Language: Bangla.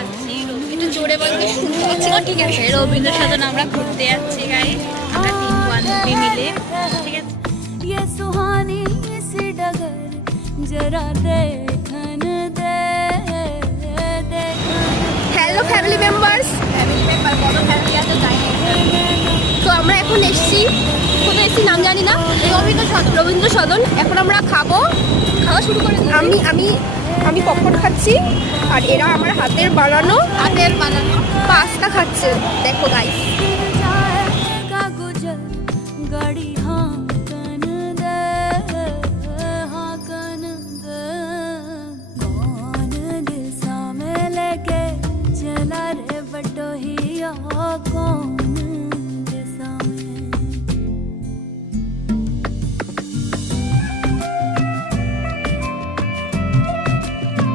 যাচ্ছি একটু জোরে বলতে শুনতে পাচ্ছি না, ঠিক আছে? রবীন্দ্র সদন আমরা ঘুরতে যাচ্ছি গাইস, আমরা 3 বান্ধবী মিলে, ঠিক আছে? ये सुहानी सी डगर जरा देखन दे হ্যালো ফ্যামিলি মেম্বার্স, বড় ফ্যামিলি আছে তাই তো আমরা এখন এসেছি, কোথায় এসেছি নাম জানি না, রবীন্দ্র সদন। এখন আমরা খাওয়া শুরু করে দিই। আমি পপকর্ন খাচ্ছি আর এরা আমার হাতের বানানো পাস্তা খাচ্ছে, দেখো গাইস। जाएगा गुजर गाड़ी